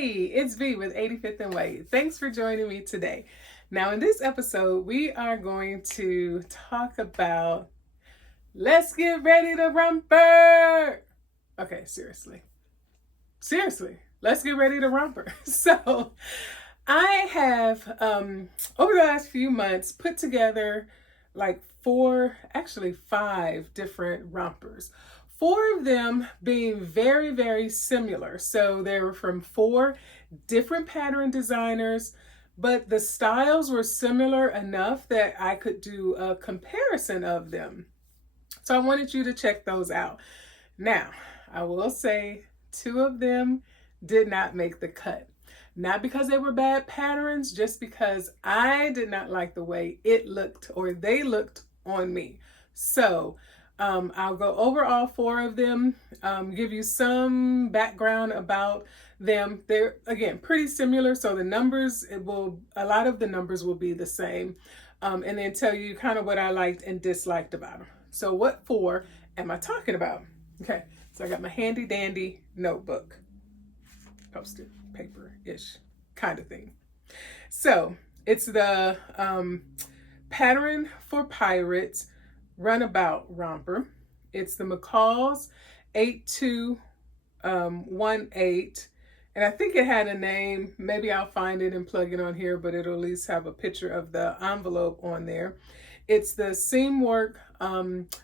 Hey, it's V with 85th and Way. Thanks for joining me today. Now, in this episode, we are going to talk about let's get ready to romper. Okay, seriously, let's get ready to romper. So, I have over the last few months put together like five different rompers. Four of them being very, very similar. So they were from four different pattern designers, but the styles were similar enough that I could do a comparison of them. So I wanted you to check those out. Now, I will say two of them did not make the cut. Not because they were bad patterns, just because I did not like the way it looked or they looked on me. So I'll go over all four of them, give you some background about them. They're, again, pretty similar. So the numbers, a lot of the numbers will be the same. And then tell you kind of what I liked and disliked about them. So what four am I talking about? Okay, so I got my handy dandy notebook, post-it paper-ish kind of thing. So it's the Pattern for Pirates Runabout Romper. It's the McCall's 8218. And I think it had a name. Maybe I'll find it and plug it on here, but it'll at least have a picture of the envelope on there. It's the Seamwork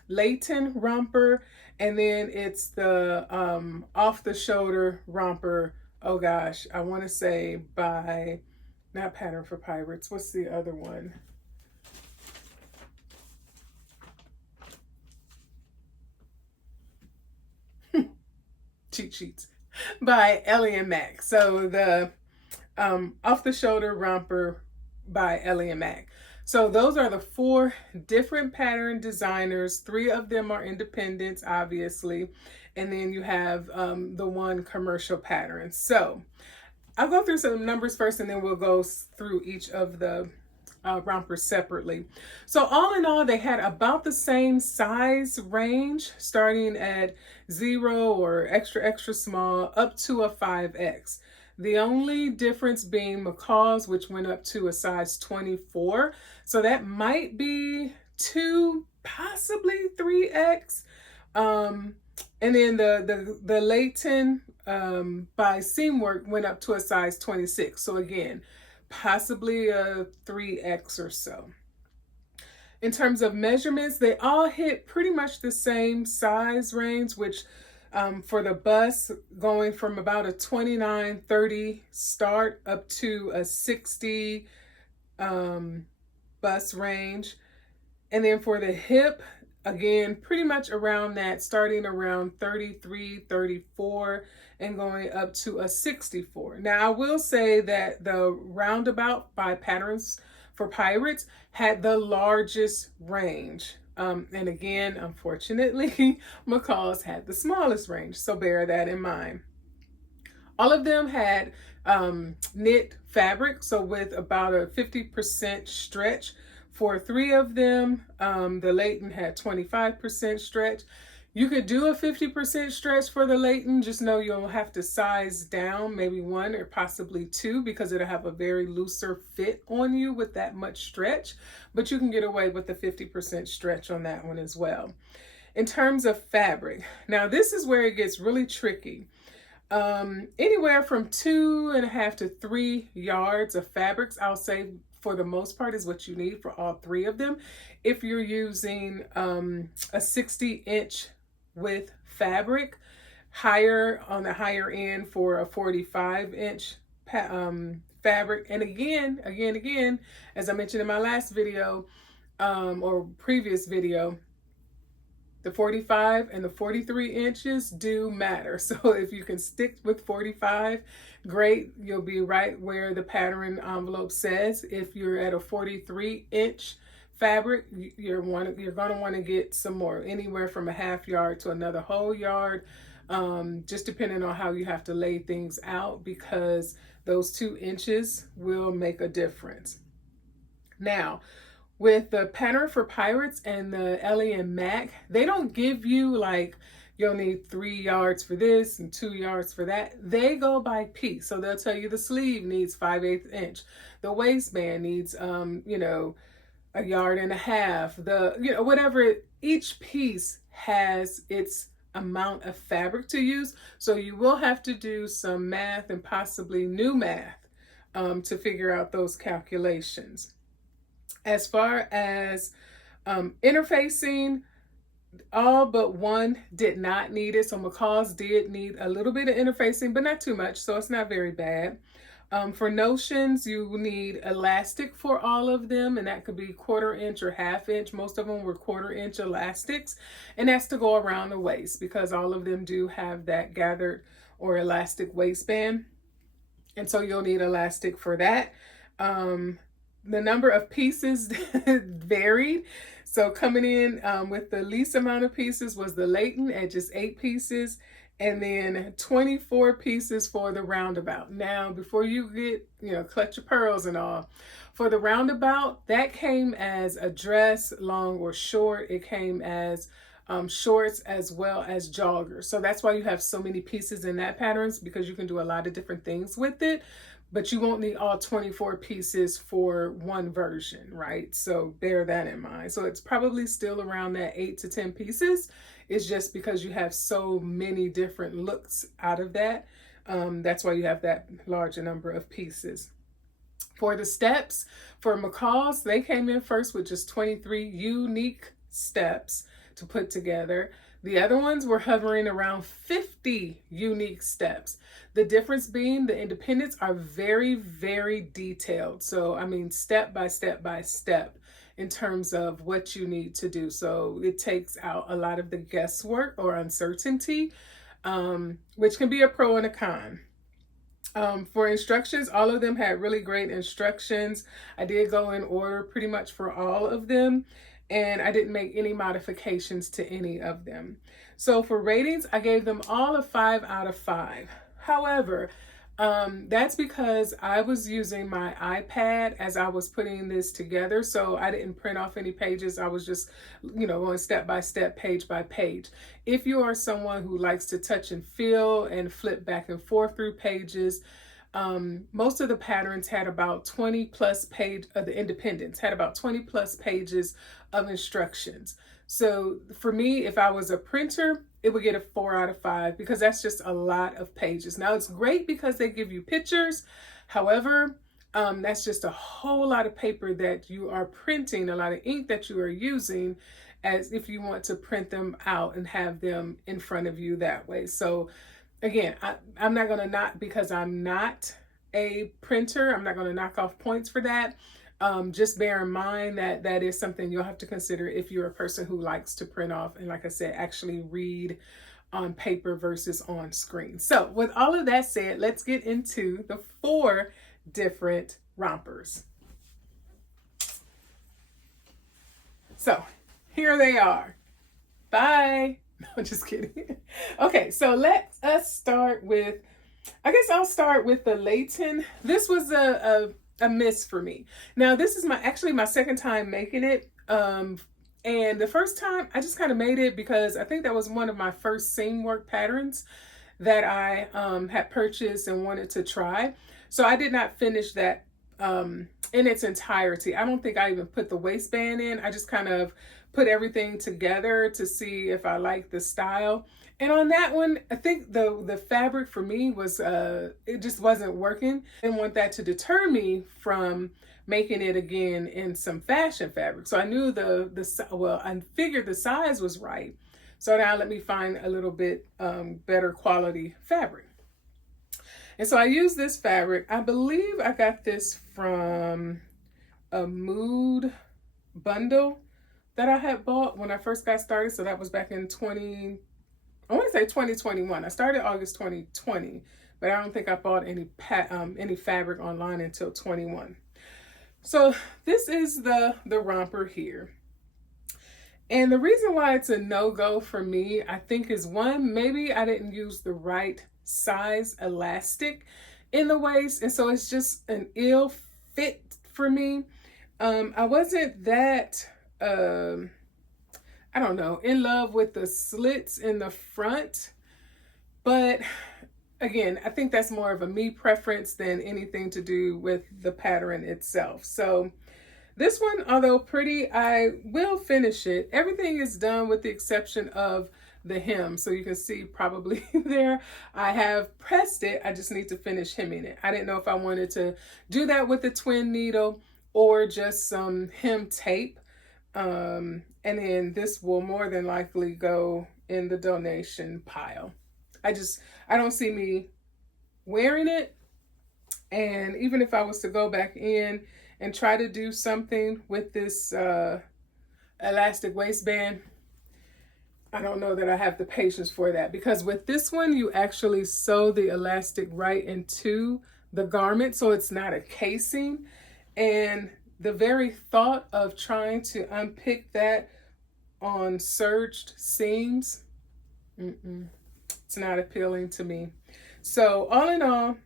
Layton romper, and then it's the off the shoulder romper. Oh gosh, I want to say by, not Pattern for Pirates. What's the other one? Cheat sheets by Ellie & Mac. So the off the shoulder romper by Ellie & Mac. So those are the four different pattern designers. Three of them are independents, obviously. And then you have the one commercial pattern. So I'll go through some numbers first and then we'll go through each of the rompers separately. So all in all, they had about the same size range, starting at 0 or extra small up to a 5X. The only difference being McCall's, which went up to a size 24. So that might be 2, possibly 3X. And then the Layton by Seamwork went up to a size 26. So again, possibly a 3X or so. In terms of measurements, they all hit pretty much the same size range, which for the bust, going from about a 29-30 start up to a 60 bust range. And then for the hip, again, pretty much around that, starting around 33, 34, and going up to a 64. Now, I will say that the Roundabout by Patterns for Pirates had the largest range. And again, unfortunately, McCall's had the smallest range, so bear that in mind. All of them had knit fabric, so with about a 50% stretch. For three of them, the Layton had 25% stretch. You could do a 50% stretch for the Layton. Just know you'll have to size down, maybe 1 or possibly 2, because it'll have a very looser fit on you with that much stretch. But you can get away with the 50% stretch on that one as well. In terms of fabric, now this is where it gets really tricky. Anywhere from 2.5 to 3 yards of fabrics, I'll say, for the most part, is what you need for all three of them. If you're using a 60-inch width fabric, higher on the higher end for a 45-inch fabric. And again, as I mentioned in my last video or previous video, the 45 and the 43 inches do matter. So if you can stick with 45, great. You'll be right where the pattern envelope says. If you're at a 43-inch fabric, you're going to want to get some more, anywhere from a half yard to another whole yard, just depending on how you have to lay things out, because those 2 inches will make a difference. Now, with the Pattern for Pirates and the Ellie & Mac, they don't give you like you'll need 3 yards for this and 2 yards for that. They go by piece. So they'll tell you the sleeve needs 5/8 inch. The waistband needs, you know, 1.5 yards. The, you know, whatever, each piece has its amount of fabric to use. So you will have to do some math and possibly new math to figure out those calculations. As far as interfacing, all but one did not need it. So McCall's did need a little bit of interfacing, but not too much. So it's not very bad. For notions, you need elastic for all of them, and that could be 1/4 inch or 1/2 inch. Most of them were 1/4 inch elastics, and that's to go around the waist because all of them do have that gathered or elastic waistband. And so you'll need elastic for that. The number of pieces varied. So coming in with the least amount of pieces was the Layton at just 8 pieces, and then 24 pieces for the roundabout. Now, before you get, you know, clutch your pearls and all, for the roundabout, that came as a dress, long or short. It came as shorts as well as joggers. So that's why you have so many pieces in that patterns, because you can do a lot of different things with it, but you won't need all 24 pieces for one version, right? So bear that in mind. So it's probably still around that 8 to 10 pieces. It's just because you have so many different looks out of that. That's why you have that larger number of pieces. For the steps, for McCall's, they came in first with just 23 unique steps to put together. The other ones were hovering around 50 unique steps. The difference being the independents are very, very detailed. So, I mean, step by step by step in terms of what you need to do. So it takes out a lot of the guesswork or uncertainty, which can be a pro and a con. For instructions, all of them had really great instructions. I did go in order pretty much for all of them, and I didn't make any modifications to any of them. So for ratings, I gave them all a 5 out of 5. However, that's because I was using my iPad as I was putting this together. So I didn't print off any pages. I was just, you know, going step by step, page by page. If you are someone who likes to touch and feel and flip back and forth through pages, most of the patterns had about 20 plus the independents had about 20 plus pages of instructions. So for me, if I was a printer, it would get a 4 out of 5 because that's just a lot of pages. Now it's great because they give you pictures. However, that's just a whole lot of paper that you are printing, a lot of ink that you are using as if you want to print them out and have them in front of you that way. So again, I'm not going to knock because I'm not a printer. I'm not going to knock off points for that. Just bear in mind that that is something you'll have to consider if you're a person who likes to print off and, like I said, actually read on paper versus on screen. So with all of that said, let's get into the 4 different rompers. So here they are. Bye. No, I'm just kidding. Okay, so let us start with, I guess I'll start with the Layton. This was a miss for me. Now, this is actually my second time making it. And the first time I just kind of made it because I think that was one of my first seam work patterns that I had purchased and wanted to try. So I did not finish that in its entirety. I don't think I even put the waistband in. I just kind of put everything together to see if I liked the style. And on that one, I think the fabric for me was, it just wasn't working. I didn't want that to deter me from making it again in some fashion fabric. So I knew I figured the size was right. So now let me find a little bit better quality fabric. And so I used this fabric. I believe I got this from a Mood bundle that I had bought when I first got started. So that was back in 2021. I started August 2020, but I don't think I bought any fabric online until 21. So this is the romper here. And the reason why it's a no-go for me, I think, is one, maybe I didn't use the right size elastic in the waist, and so it's just an ill fit for me. I wasn't that I I don't know, in love with the slits in the front. But again, I think that's more of a me preference than anything to do with the pattern itself. So this one, although pretty, I will finish it. Everything is done with the exception of the hem. So you can see probably there, I have pressed it. I just need to finish hemming it. I didn't know if I wanted to do that with a twin needle or just some hem tape. And then this will more than likely go in the donation pile. I don't see me wearing it. And even if I was to go back in and try to do something with this elastic waistband, I don't know that I have the patience for that, because with this one, you actually sew the elastic right into the garment, so it's not a casing. And the very thought of trying to unpick that on serged seams, it's not appealing to me. So all in all,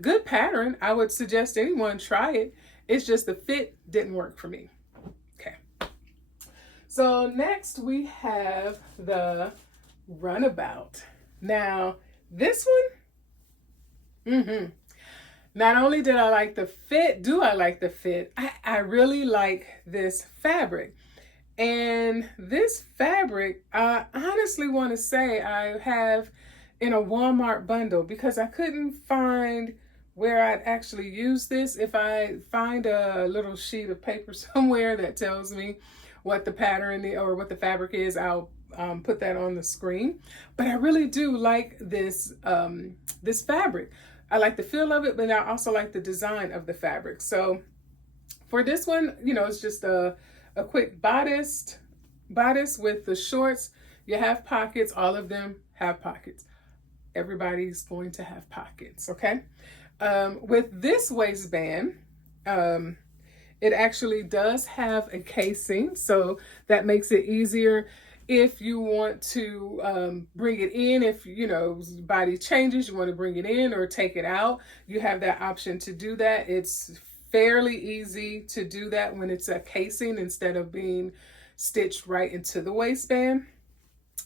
good pattern. I would suggest anyone try it. It's just the fit didn't work for me. Okay. So next we have the runabout. Now this one, not only did I like the fit, I really like this fabric. And this fabric, I honestly want to say I have in a Walmart bundle, because I couldn't find where I'd actually use this. If I find a little sheet of paper somewhere that tells me what the pattern or what the fabric is, I'll put that on the screen. But I really do like this this fabric. I like the feel of it, but I also like the design of the fabric. So for this one, you know, it's just a quick bodice with the shorts. You have pockets. All of them have pockets. Everybody's going to have pockets, okay? With this waistband, it actually does have a casing, so that makes it easier if you want to bring it in. If, you know, body changes, you want to bring it in or take it out, you have that option to do that. It's fairly easy to do that when it's a casing instead of being stitched right into the waistband.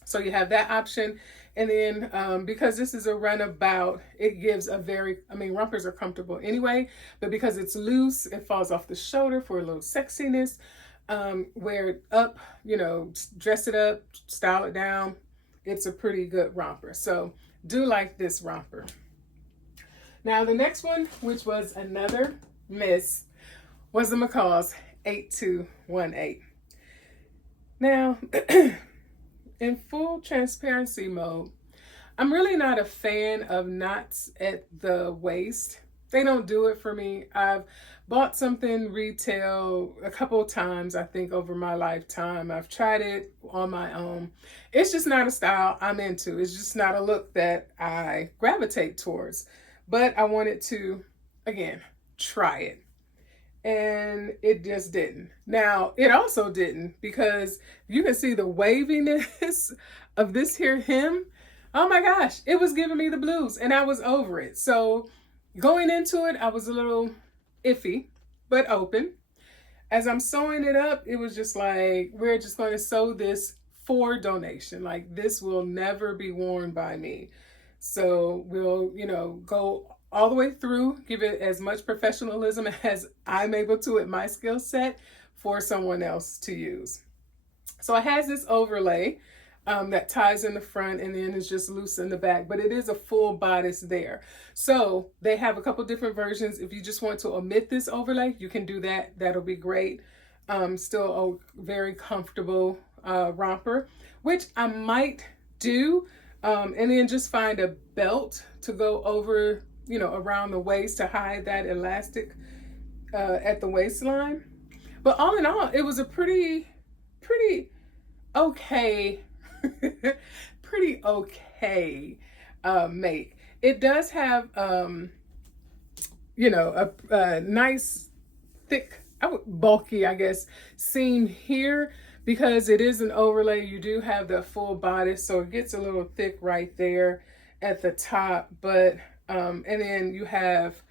So you have that option. And then because this is a runabout, it gives a very, rompers are comfortable anyway, but because it's loose, it falls off the shoulder for a little sexiness. Wear it up, you know, dress it up, style it down. It's a pretty good romper. So do like this romper. Now the next one, which was another miss, was the McCall's 8218. Now, in full transparency mode, I'm really not a fan of knots at the waist. They don't do it for me. I've bought something retail a couple of times, I think, over my lifetime. I've tried it on my own. It's just not a style I'm into. It's just not a look that I gravitate towards. But I wanted to, again, try it. And it just didn't. Now, it also didn't, because you can see the waviness of this here hem. Oh my gosh, it was giving me the blues, and I was over it. So going into it, I was a little iffy, but open. As I'm sewing it up, it was just like, we're just going to sew this for donation. Like, this will never be worn by me. So we'll, you know, go all the way through, give it as much professionalism as I'm able to at my skill set for someone else to use. So it has this overlay that ties in the front and then is just loose in the back, but it is a full bodice there. So they have a couple different versions. If you just want to omit this overlay, you can do that. That'll be great. Still a very comfortable romper, which I might do. And then just find a belt to go over, you know, around the waist to hide that elastic at the waistline. But all in all, it was a pretty okay, pretty okay make. It does have, you know, a nice thick, bulky, I guess, seam here. Because it is an overlay, you do have the full bodice, so it gets a little thick right there at the top. But and then you have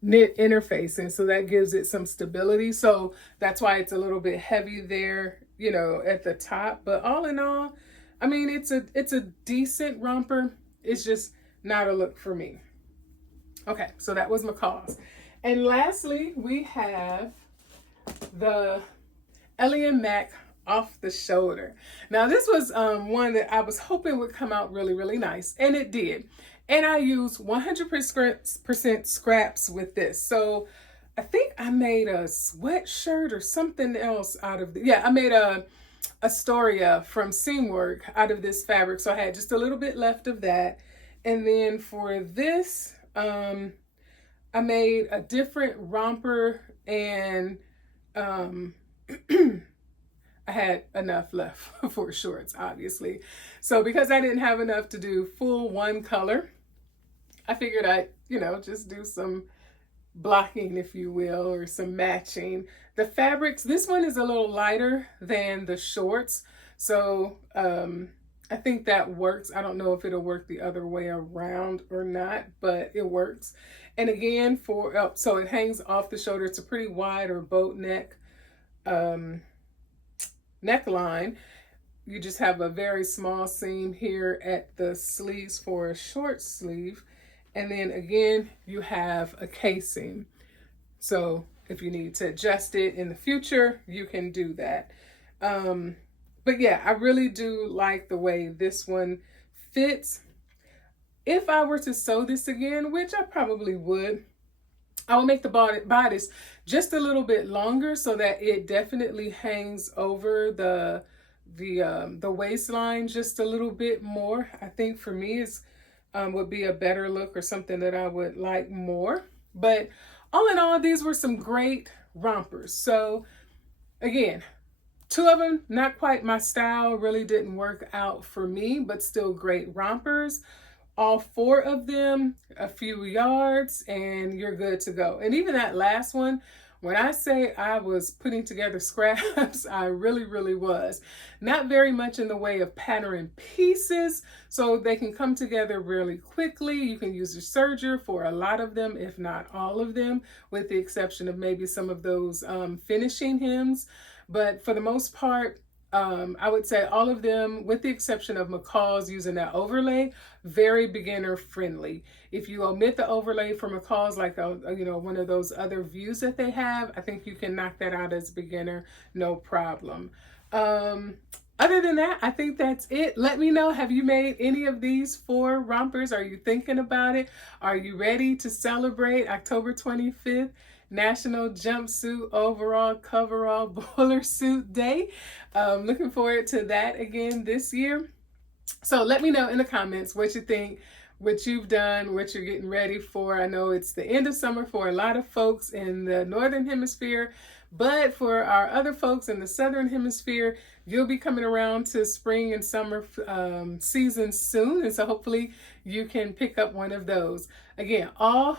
knit interfacing, so that gives it some stability. So that's why it's a little bit heavy there you know, at the top. But all in all, I mean, it's a decent romper. It's just not a look for me. Okay, so that was McCall's. And lastly, we have the Ellie & Mac off the shoulder. Now this was one that I was hoping would come out really, really nice, and it did. And I used 100% scraps with this. So I think I made a sweatshirt or something else out of I made a Astoria from Seamwork out of this fabric. So I had just a little bit left of that. And then for this, I made a different romper, and I had enough left for shorts, obviously. So because I didn't have enough to do full one color, I figured I'd, you know, just do some blocking, if you will, or some matching. The fabrics, this one is a little lighter than the shorts. So I think that works. I don't know if it'll work the other way around or not, but it works. And again, so it hangs off the shoulder. It's a pretty wide or boat neck neckline. You just have a very small seam here at the sleeves for a short sleeve. And then again, you have a casing. So if you need to adjust it in the future, you can do that. But yeah, I really do like the way this one fits. If I were to sew this again, which I probably would, I will make the bodice just a little bit longer so that it definitely hangs over the waistline just a little bit more. I think for me is would be a better look, or something that I would like more. But all in all, these were some great rompers. So again, 2 of them, not quite my style, really didn't work out for me, but still great rompers. All 4 of them, a few yards, and you're good to go. And even that last one, when I say I was putting together scraps, I really, really was. Not very much in the way of pattern pieces, so they can come together really quickly. You can use your serger for a lot of them, if not all of them, with the exception of maybe some of those finishing hems. But for the most part, I would say all of them, with the exception of McCall's using that overlay, very beginner friendly. If you omit the overlay for McCall's, like you know, one of those other views that they have, I think you can knock that out as beginner, no problem. Other than that, I think that's it. Let me know, have you made any of these 4 rompers? Are you thinking about it? Are you ready to celebrate October 25th? National Jumpsuit Overall Coverall Boiler Suit Day. Looking forward to that again this year. So let me know in the comments what you think, what you've done, what you're getting ready for. I know it's the end of summer for a lot of folks in the Northern Hemisphere, but for our other folks in the Southern Hemisphere, you'll be coming around to spring and summer season soon. And so hopefully you can pick up one of those. Again, all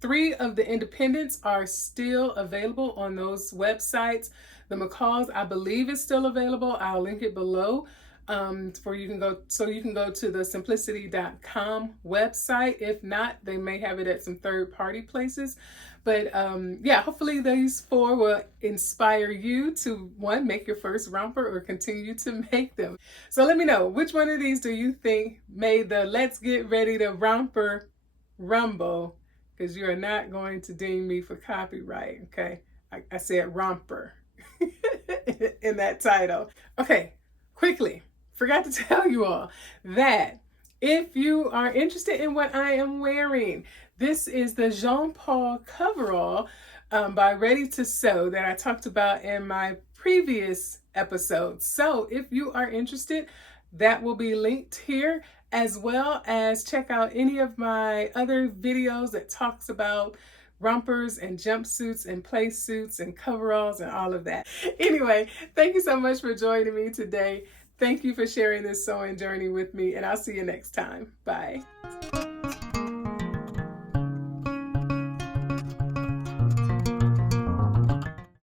3 of the independents are still available on those websites. The McCall's, I believe, is still available. I'll link it below so you can go to the simplicity.com website. If not, they may have it at some third-party places. But yeah, hopefully these 4 will inspire you to, 1, make your first romper or continue to make them. So let me know, which one of these do you think made the Let's Get Ready to Romper rumble? Because you are not going to ding me for copyright, okay? I said romper in that title. Okay, quickly, forgot to tell you all that if you are interested in what I am wearing, this is the Jean Paul coverall by Ready to Sew that I talked about in my previous episode. So if you are interested, that will be linked here, as well as check out any of my other videos that talks about rompers and jumpsuits and play suits and coveralls and all of that. Anyway, thank you so much for joining me today. Thank you for sharing this sewing journey with me, and I'll see you next time. Bye.